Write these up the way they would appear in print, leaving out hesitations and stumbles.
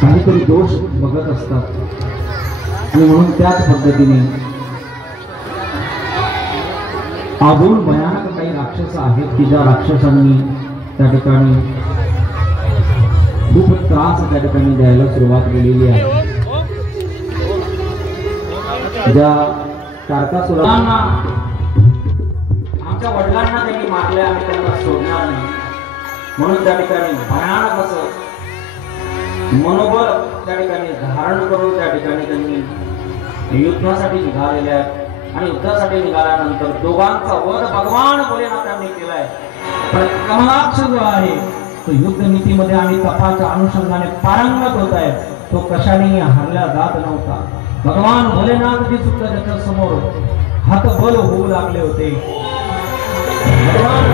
काहीतरी दोष बघत असतात आणि म्हणून त्याच पद्धतीने अजून भयानक काही राक्षस आहेत की ज्या राक्षसांनी त्या ठिकाणी खूप त्रास त्या ठिकाणी द्यायला सुरुवात केलेली आहे। ज्या तारकासुरांना आमच्या वडिलांना त्यांनी मारले आणि त्यांना सोडणार नाही म्हणून त्या ठिकाणी भयानक असं मनोबल त्या ठिकाणी धारण करून त्या ठिकाणी त्यांनी युद्धासाठी निघालेले आहेत आणि युद्धासाठी निघाल्यानंतर दोघांचा वध भगवान भोलेनाथांनी केलाय। पण कमलाक्ष जो आहे तो युद्ध नीतीमध्ये आणि तपाच्या अनुषंगाने पारंगत होत आहे, तो कशानेही हरला जात नव्हता। भगवान भोलेनाथजी सुद्धा त्याच्या समोर हतबल होऊ लागले होते। भगवान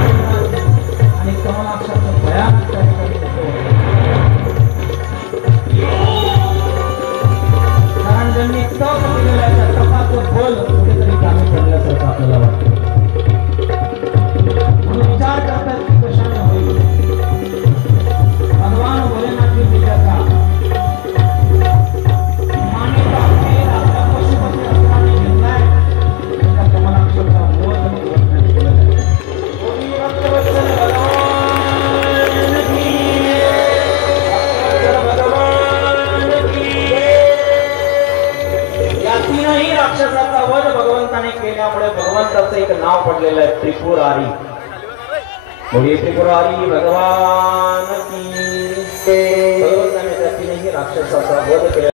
आणि कमलाक्षाचं भयान त्या ठिकाणी कारण ज्यांनी तप केलेलं आहे त्या तपाचं बल कुठेतरी कमी पडल्यासारखं आपल्याला वाटतं। म्हणून विचार करतात की कशाने होईल। भगवान भोलेनाथजी त्याचा मान्यता आपल्या पशुपती असताना घेतलाय त्या कमलाक्षाचा मोह केलेला आहे। राक्षसाचा वध भगवंताने केल्यामुळे भगवंताचं एक नाव पडलेलं आहे त्रिपुरारी। बोलिए त्रिपुरारी भगवान की। भगवंताने त्या तीनही राक्षसाचा वध केला।